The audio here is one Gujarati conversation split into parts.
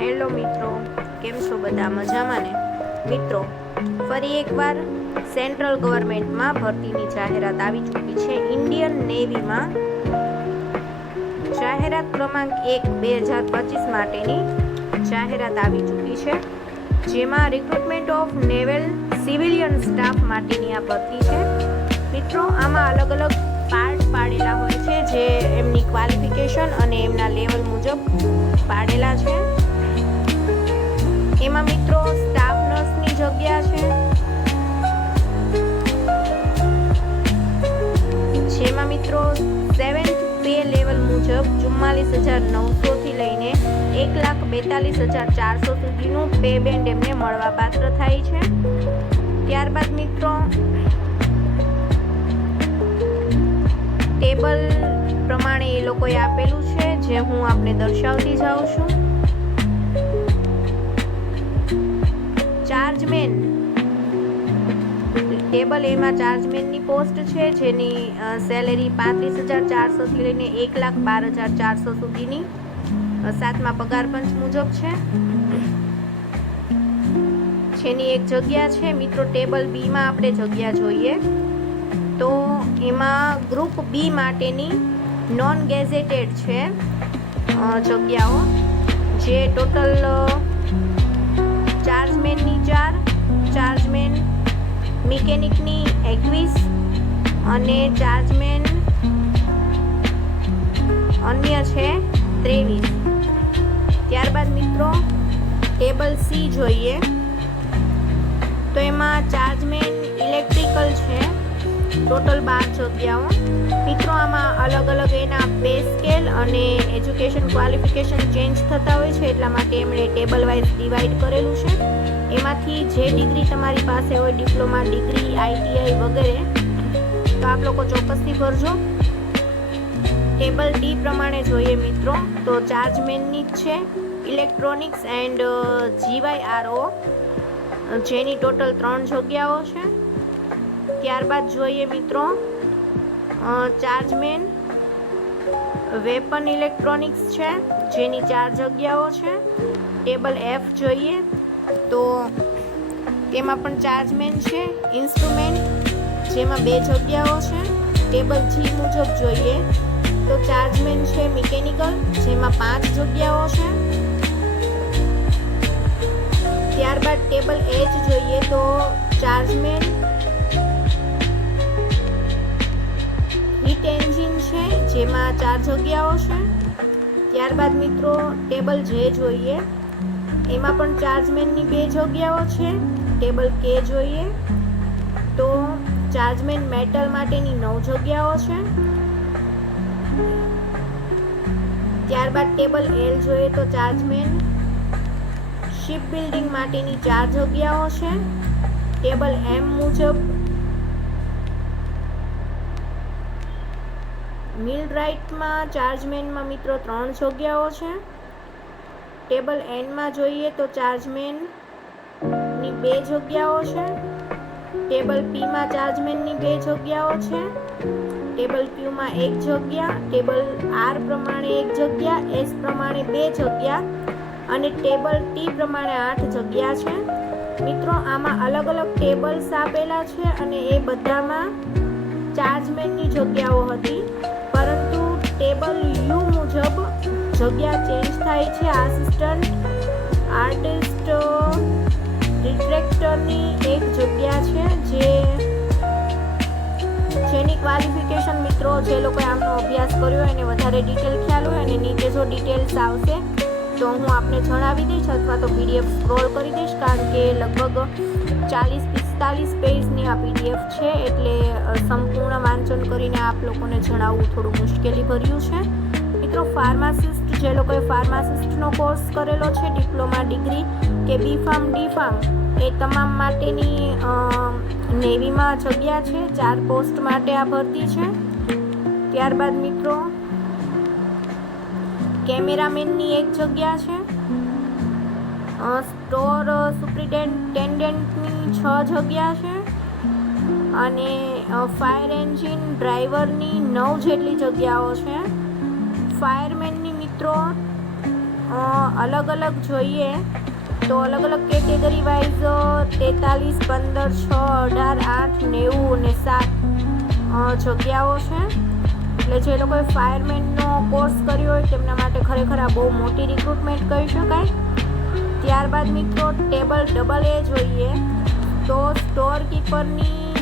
હેલો મિત્રો, કેમ છો બધા મજામાં ને? મિત્રો, ફરી એકવાર સેન્ટ્રલ ગવર્મેન્ટમાં ભરતીની જાહેરાત આવી ચૂકી છે. ઇન્ડિયન નેવીમાં જાહેરાત ક્રમાંક એક બે હજાર પચીસ માટેની જાહેરાત આવી ચૂકી છે. જેમાં recruitment of naval civilian staff માટેની આ ભરતી છે. મિત્રો, આમાં અલગ અલગ છે જે એમની ક્વોલિફિકેશન અને એમના લેવલ મુજબ પાડેલા છે. એમાં મિત્રો સ્ટાફ નર્સની જગ્યા છે. જેમાં મિત્રો સેવન્થ પે લેવલ મુજબ ચુમ્માલીસ હજાર નવસોથી લઈને એક લાખ બેતાલીસ હજાર ચારસો સુધીનું પે બેન્ડ એમને મળવા પાત્ર થાય છે. ત્યારબાદ મિત્રો ટેબલ પ્રમાણે એ લોકોએ આપેલું છે, જે હું આપને દર્શાવતી જાઉં છું. ચાર્જમેન ટેબલ એમાં ચાર્જમેનની પોસ્ટ છે, જેની સેલેરી પાંત્રીસ હજાર ચારસોથી લઈને એક લાખ બાર હજાર ચારસો સુધીની સાતમા પગાર પંચ મુજબ છે. જેની એક જગ્યા છે, મિત્રો, ટેબલ બીમાં આપણે જગ્યા જોઈએ. તો એમાં ગ્રુપ બી માટેની નોન ગેઝેટેડ છે જગ્યાઓ. જે ટોટલ ચાર્જમેનની ચાર, ચાર્જમેન મિકેનિકની એકવીસ અને ચાર્જમેન અન્ય છે ત્રેવીસ. ત્યારબાદ મિત્રો, ટેબલ સી જોઈએ. તો એમાં ચાર્જમેન ઇલેક્ટ્રિકલ છે ટોટલ બાર જગ્યાઓ મિત્રો, આમાં અલગ અલગ એના પે સ્કેલ અને એજ્યુકેશન ક્વોલિફિકેશન ચેન્જ થતા હોય છે, એટલા માટે એમણે ટેબલ વાઇઝ ડિવાઈડ કરેલું છે. એમાંથી જે ડિગ્રી તમારી પાસે હોય, ડિપ્લોમા, ડિગ્રી, આઈટીઆઈ વગેરે, તો આપ લોકો ચોક્કસથી ભરજો. ટેબલ ડી પ્રમાણે જોઈએ મિત્રો, તો ચાર્જમેનની જ છે, ઇલેક્ટ્રોનિક્સ એન્ડ જીવાય આરઓ જેની ટોટલ ત્રણ જગ્યાઓ છે. ત્યારબાદ જોઈએ મિત્રો ચાર્જમેન વેપન ઇલેક્ટ્રોનિક્સ છે, જેની ચાર જગ્યાઓ છે. ટેબલ એફ જોઈએ, તો તેમાં પણ ચાર્જમેન છે ઇન્સ્ટ્રુમેન્ટ જેમાં બે જગ્યાઓ છે. ટેબલ જી મુજબ જોઈએ, તો ચાર્જમેન છે મિકેનિકલ જેમાં પાંચ જગ્યાઓ છે. ત્યારબાદ ટેબલ એચ જોઈએ, તો ચાર્જમેન હીટ એન્જિન છે, જેમાં ચાર જગ્યાઓ છે. ત્યારબાદ મિત્રો, ટેબલ જે જોઈએ, એમાં પણ ચાર્જમેનની બે જગ્યાઓ છે. ટેબલ કે જોઈએ, તો ચાર્જમેન મેટલ માટેની નવ જગ્યાઓ છે. ત્યારબાદ ટેબલ એલ જોઈએ તો ચાર્જમેન શિપ બિલ્ડિંગ માટેની ચાર જગ્યાઓ છે. ટેબલ એમ મુજબ મિલરાઇટમાં ચાર્જમેનમાં મિત્રો ત્રણ જગ્યાઓ છે. ટેબલ એનમાં જોઈએ તો ચાર્જમેનની બે જગ્યાઓ છે. ટેબલ પીમાં ચાર્જમેનની બે જગ્યાઓ છે. ટેબલ ક્યુમાં એક જગ્યા, ટેબલ આર પ્રમાણે એક જગ્યા, એસ પ્રમાણે બે જગ્યા અને ટેબલ ટી પ્રમાણે આઠ જગ્યા છે. મિત્રો, આમાં અલગ અલગ ટેબલ્સ આપેલા છે અને એ બધામાં ચાર્જમેનની જગ્યાઓ હતી. ટેબલ યુ મુજબ જગ્યા ચેન્જ થાય છે. આસિસ્ટન્ટ આર્ટિસ્ટ ડિટ્રેક્ટરની એક જગ્યા છે, જે જેની ક્વોલિફિકેશન મિત્રો જે લોકોએ આમનો અભ્યાસ કર્યો હોય એને વધારે ડિટેલ ખ્યાલ હોય અને નીચે જો ડિટેલ્સ આવશે, તો હું આપને જણાવી દઈશ અથવા તો પીડીએફ સ્ક્રોલ કરી દઈશ, કારણ કે લગભગ ચાલીસ પિસ્તાલીસ પેજની આ પીડીએફ છે એટલે સંપૂર્ણ વાંચન કરીને આપ લોકોને જણાવવું થોડું મુશ્કેલી ભર્યું છે. મિત્રો, ફાર્માસિસ્ટ, જે લોકોએ ફાર્માસિસ્ટનો કોર્સ કરેલો છે, ડિપ્લોમા ડિગ્રી કે બી ફાર્મ, ડી ફાર્મ, એ તમામ માટેની નેવીમાં જગ્યા છે, ચાર પોસ્ટ માટે આ ભરતી છે. ત્યારબાદ મિત્રો, કેમેરામેનની એક જગ્યા છે. સ્ટોર સુપ્રિન્ટેન્ડન્ટની છ જગ્યા છે. અને ફાયર એન્જિન ડ્રાઈવરની નવ જેટલી જગ્યાઓ છે. ફાયરમેનની મિત્રો અલગ અલગ જોઈએ તો અલગ અલગ કેટેગરી વાઇઝ તેતાલીસ, પંદર, છ, અઢાર, આઠ, નેવું અને સાત જગ્યાઓ છે. એટલે જે લોકોએ ફાયરમેનનો કોર્સ કર્યો હોય તેમના માટે ખરેખર આ બહુ મોટી રિક્રુટમેન્ટ કહી શકાય. ત્યારબાદ મિત્રો ટેબલ ડબલ એ જોઈએ. તો સ્ટોર કીપરની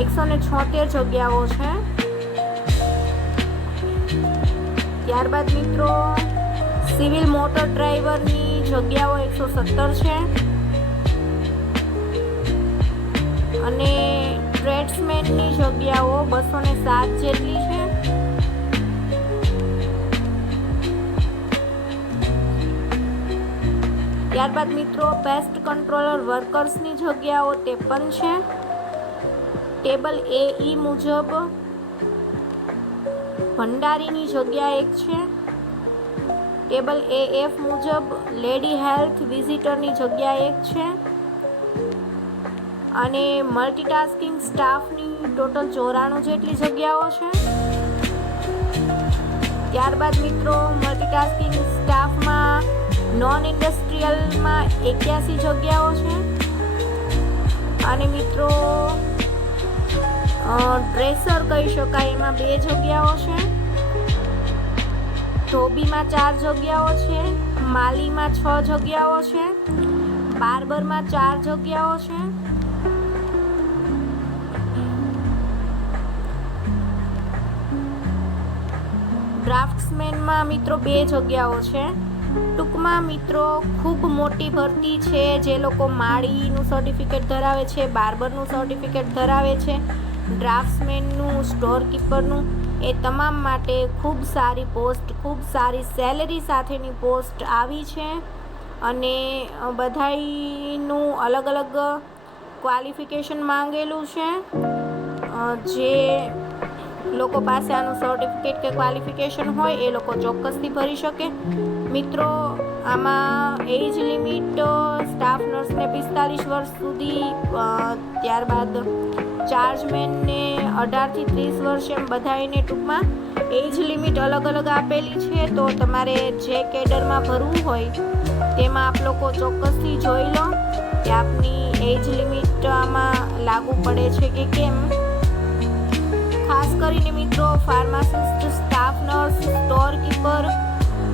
એકસો ને છોતેર જગ્યાઓ છે. ત્યારબાદ મિત્રો, સિવિલ મોટર ડ્રાઈવરની જગ્યાઓ એકસો સત્તર છે. અને ટ્રેડ્સમેનની જગ્યાઓ બસો ને સાત જેટલી છે. ત્યારબાદ મિત્રો પેસ્ટ કંટ્રોલર વર્કર્સની જગ્યાઓ ત્રેપન છે. ટેબલ એ ઈ મુજબ ભંડારીની જગ્યા એક છે. ટેબલ એ એફ મુજબ લેડી હેલ્થ વિઝિટરની જગ્યા એક છે. અને મલ્ટીટાસ્કિંગ સ્ટાફની ટોટલ ચોરાણું જેટલી જગ્યાઓ છે. ત્યારબાદ મિત્રો મલ્ટીટાસ્કિંગ સ્ટાફમાં નોન ઇન્ડસ્ટ્રીયલમાં એક્યાસી જગ્યાઓ છે. અને મિત્રો ડ્રેસર કહી શકાય, એમાં બે જગ્યાઓ છે. ધોબીમાં ચાર જગ્યાઓ છે, માલીમાં છ જગ્યાઓ છે, બાર્બરમાં ચાર જગ્યાઓ છે. ડ્રાફ્ટસમેનમાં મિત્રો બે જગ્યાઓ છે. ટૂંકમાં મિત્રો, ખૂબ મોટી ભરતી છે. જે લોકો માળીનું સર્ટિફિકેટ ધરાવે છે બાર્બરનું સર્ટિફિકેટ ધરાવે છે ડ્રાફ્ટ્સમેનનું સ્ટોર કીપરનું એ તમામ માટે ખૂબ સારી પોસ્ટ ખૂબ સારી સેલેરી સાથેની પોસ્ટ આવી છે. અને બધાયનું અલગ અલગ ક્વોલિફિકેશન માંગેલું છે. જે લોકો પાસે આનું સર્ટિફિકેટ કે ક્વોલિફિકેશન હોય, એ લોકો ચોક્કસથી ભરી શકે. મિત્રો, આમાં એજ લિમિટ સ્ટાફ નર્સને પિસ્તાલીસ વર્ષ સુધી ત્યારબાદ ચાર્જમેનને અઢારથી ત્રીસ વર્ષ એમ બધાને ટૂંકમાં એજ લિમિટ અલગ અલગ આપેલી છે. તો તમારે જે કેડરમાં ભરવું હોય, તેમાં આપ લોકો ચોક્કસથી જોઈ લો કે આપની એજ લિમિટ આમાં લાગુ પડે છે કે કેમ. ખાસ કરીને મિત્રો pharmacist staff nurse store keeper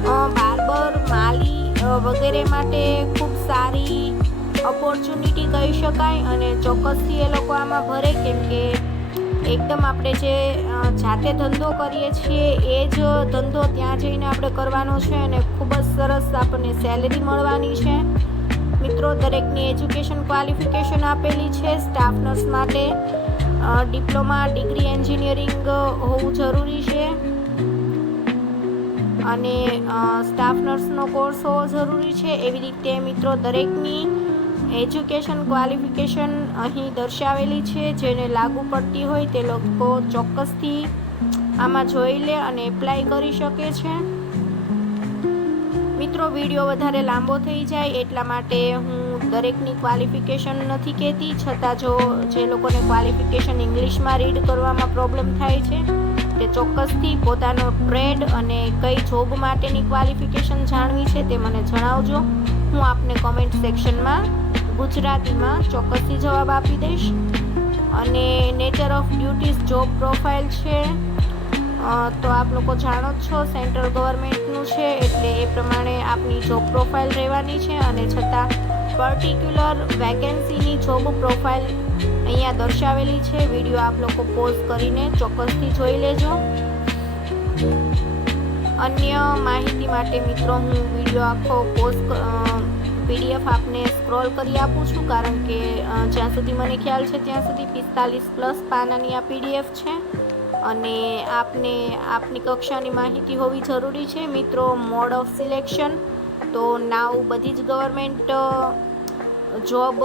barber, માલી વગેરે માટે ખૂબ સારી ઓપોર્ચ્યુનિટી કહી શકાય અને ચોક્કસથી એ લોકો આમાં ભરે કેમ કે એકદમ આપણે જે જાતે ધંધો કરીએ છીએ એ જ ધંધો ત્યાં જઈને આપણે કરવાનો છે અને ખૂબ જ સરસ આપણને સેલેરી મળવાની છે. મિત્રો, દરેકની એજ્યુકેશન ક્વોલિફિકેશન આપેલી છે સ્ટાફ નર્સ માટે. ડિપ્લોમા ડિગ્રી એન્જિનિયરિંગ હોવું જરૂરી છે. અને સ્ટાફ નર્સનો કોર્સ હોવો જરૂરી છે. એવી રીતે મિત્રો દરેકની એજ્યુકેશન ક્વોલિફિકેશન અહીં દર્શાવેલી છે. જેને લાગુ પડતી હોય તે લોકો ચોક્કસથી આમાં જોઈ લે અને એપ્લાય કરી શકે છે. મિત્રો વીડિયો વધારે લાંબો થઈ જાય એટલા માટે હું દરેકની ક્વોલિફિકેશન નથી કહેતી. છતાં જો જે લોકોને ક્વોલિફિકેશન ઇંગ્લિશમાં રીડ કરવામાં પ્રોબ્લેમ થાય છે તે ચોક્કસથી પોતાનો ટ્રેડ અને કઈ જોબ માટેની ક્વોલિફિકેશન જાણવી છે તે મને જણાવજો. હું આપને કોમેન્ટ સેક્શનમાં ગુજરાતીમાં ચોક્કસથી જવાબ આપી દઈશ. અને nature of duties job profile છે. તો આપ લોકો જાણો જ છો સેન્ટ્રલ ગવર્મેન્ટનું છે એટલે એ પ્રમાણે આપની જોબ પ્રોફાઇલ રહેવાની છે અને છતાં પર્ટિક્યુલર વેકેન્સીની જોબ પ્રોફાઇલ અહીંયા દર્શાવેલી છે. વીડિયો આપ લોકો પોઝ કરીને ચોક્કસથી જોઈ લેજો. અન્ય માહિતી માટે મિત્રો, હું વીડિયો આખો પોઝ પીડીએફ આપને સ્ક્રોલ કરી આપું છું, કારણ કે જ્યાં સુધી મને ખ્યાલ છે ત્યાં સુધી પિસ્તાલીસ પ્લસ પાનાની આ પીડીએફ છે. અને આપને, આપની કક્ષાની માહિતી હોવી જરૂરી છે. મિત્રો મોડ ઓફ સિલેક્શન તો નાવ બધી જ ગવર્મેન્ટ જોબ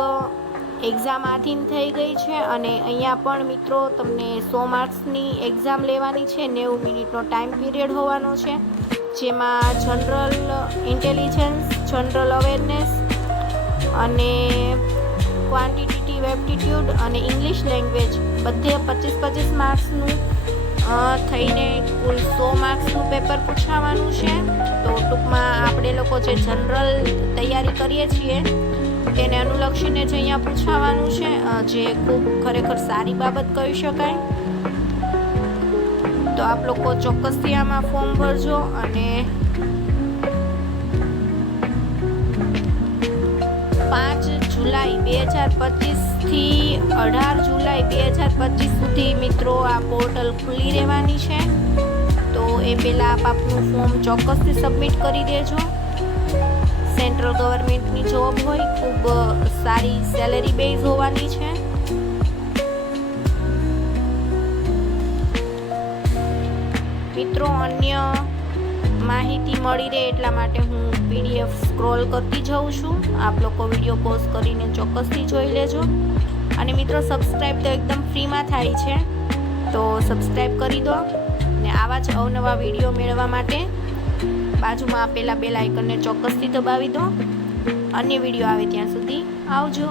એક્ઝામ આધીન થઈ ગઈ છે અને અહીંયા પણ મિત્રો તમને સો માર્ક્સની એક્ઝામ લેવાની છે, નેવું મિનિટનો ટાઈમ પીરિયડ હોવાનો છે, જેમાં જનરલ ઇન્ટેલિજન્સ જનરલ અવેરનેસ અને ક્વોન્ટિટેટિવ એપ્ટિટ્યૂડ અને ઇંગ્લિશ લેંગ્વેજ બધે પચીસ પચીસ માર્ક્સનું થઈને કુલ સો માર્ક્સનું પેપર પૂછાવાનું છે. તો ટૂંકમાં આપણે લોકો જે જનરલ તૈયારી કરીએ છીએ તેને અનુલક્ષીને જ અહીંયા પૂછાવાનું છે. જે ખૂબ ખરેખર સારી બાબત કહી શકાય. તો આપ લોકો ચોક્કસથી આમાં ફોર્મ ભરજો અને પાંચ જુલાઈ બે હજાર પચીસથી અઢાર જુલાઈ બે હજાર પચીસ સુધી મિત્રો આ પોર્ટલ ખુલ્લી રહેવાની છે. તો એ પહેલાં આપ આપનું ફોર્મ ચોક્કસથી સબમિટ કરી દેજો. સેન્ટ્રલ ગવર્મેન્ટની જોબ હોય, ખૂબ સારી સેલેરી બેઝ હોવાની છે. મિત્રો, અન્ય માહિતી મળી રહે એટલા માટે હું પીડીએફ સ્ક્રોલ કરતી જાઉં છું. આપ લોકો વીડિયો પોઝ કરીને ચોક્કસથી જોઈ લેજો. અને મિત્રો સબસ્ક્રાઈબ તો એકદમ ફ્રીમાં થાય છે. તો સબસ્ક્રાઈબ કરી દો. ને આવા જ અવનવા વીડિયો મેળવવા માટે બાજુમાં આપેલા બેલ આઇકનને ચોક્કસથી દબાવી દો. અન્ય વીડિયો આવે ત્યાં સુધી આવજો.